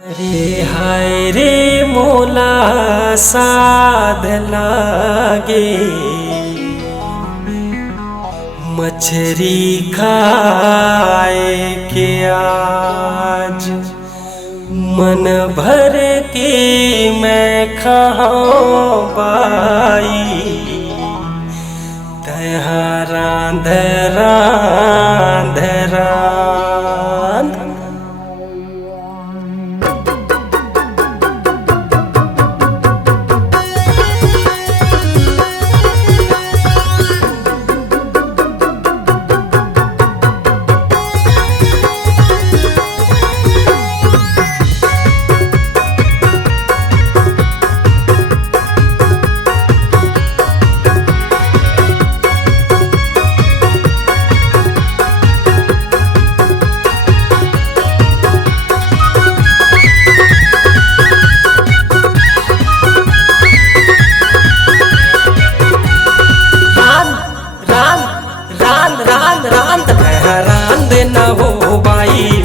अरे हाय रे मोला साध लागे मछरी खाए के आज मन भर के मैं खाऊं बाई तहाँ रांध रांध रांध।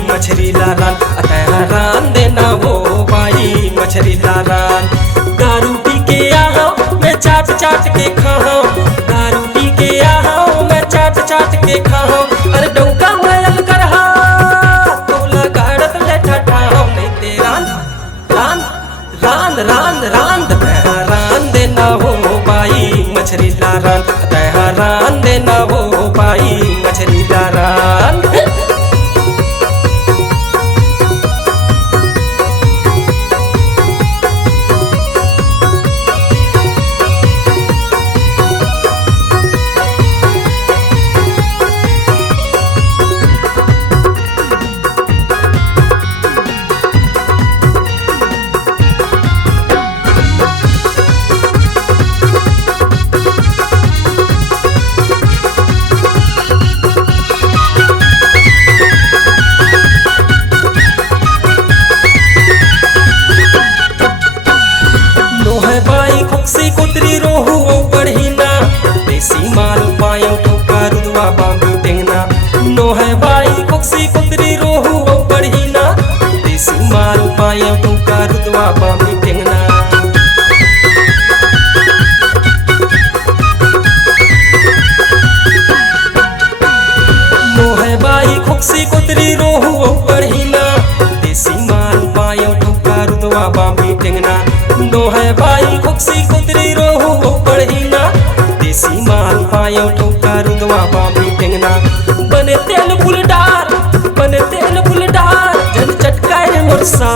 मछरी लारान अतः रान देना वो बाई मछरी लारान। दारू पी के आओ मैं चाट चाट के खाओ, दारू पी के आओ मैं चाट चाट के खाओ। अरे डौका मैल कर तोला गाड़त ले ठठाओ नहीं ते रान रान रान रान रान अतः रान देना वो बाई मछरी लारान अतः रान देना वो बाई मछरी लारान। खुक्सी कुतरी रोहू बढ़ी ना देसी माल पायो ठोका रुदवा बांबू टेंगना। नो है बाई खुक्सी कुतरी रोहू बढ़ी ना देसी माल पायो ठोका रुदवा बांबू टेंगना। नो है बाई खुक्सी कुतरी रोहू बढ़ी ना देसी माल पायो ठोका रुदवा बांबू टेंगना। नो है बाई खुक्सी कुतरी रोहू बढ़ी ना देसी माल पायो ठोका रुदवा बांबी टेंगना। बने तेल फुलडार बने तेल फुलडार जन चटकाए मुरसा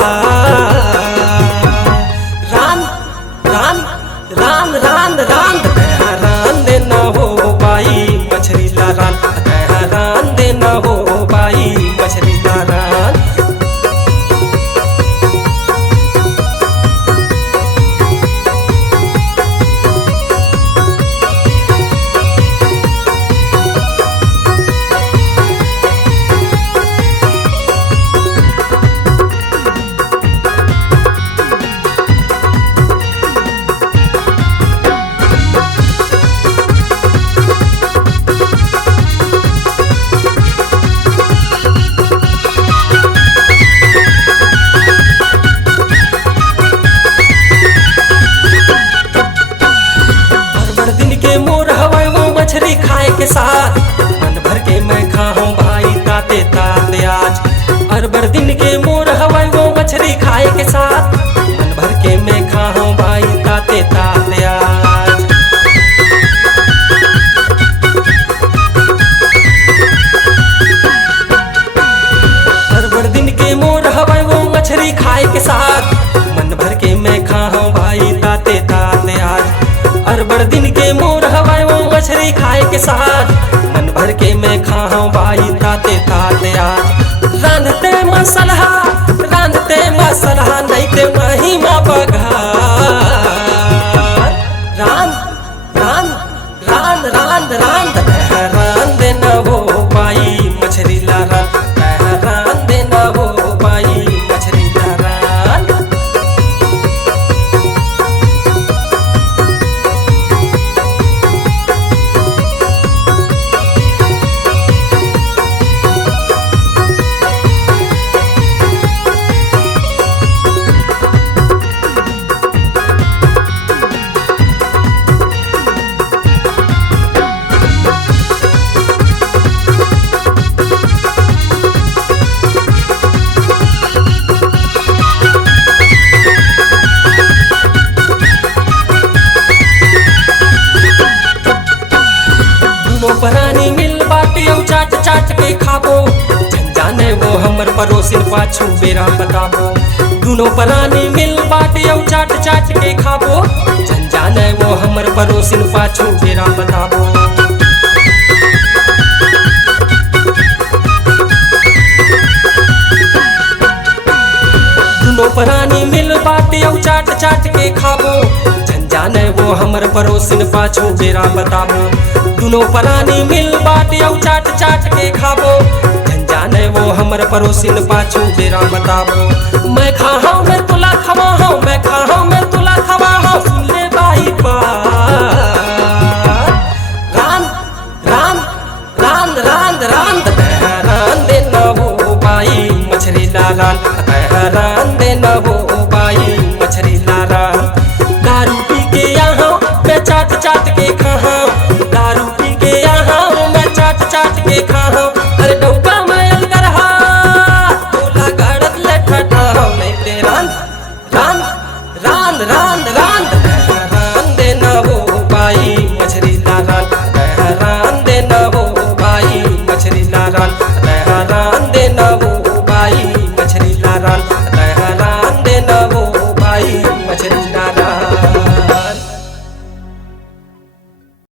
रान रान रान रान रान रान देना हो बाई मछरी लारान रान देना हो बाई मछरी लारान। मछरी खाए के साथ मन भर के मैं खाऊं भाई ताते ताते आज। अरबर दिन के मोर हवाई वो मछरी खाए के साथ मन भर के मैं खाऊं भाई ताते ताते आज। अरबर दिन के मोर हवाई वो मछरी खाए के साथ मन भर के मैं खाऊं भाई ताते ताते आज। अरबर दिन के मोर हवाई वो मछरी खाए के साथ मन भर के मैं खाऊं भाई ताते ताते आज। रांधते मसलहा नहीं ते महिमा बघा रान रान रान रान रान रान देना वो बाई मछरी लारान रान देना वो बाई मछरी लारान। परानी मिल बाटे औ चाट चाट के खाबो जन जाने वो हमर पड़ोसिन पाछू बेरा बताबो दोनों परानी मिल बाटे औ चाट चाट के खाबो जन जाने वो हमर पड़ोसिन पाछू बेरा बताबो दोनों परानी मिल बाटे औ चाट चाट के खाबो जन जाने वो हमर पड़ोसिन पाछू बेरा बताबो दोनों परानी मिल बाटे औ चाट चाट के खाबो जन जाने वो हमर पड़ोसिन पाछू बेरा बताबो मैं खाहूं मैं तुला खवाहूं मैं खाहूं मैं तुला खवाहूं सुन ले बाई बात रान रान रान रान रान रान देना वो बाई मछरी लारान रान देना वो बाई मछरी लारान दारू पी के यहाँ मैं चाट चाट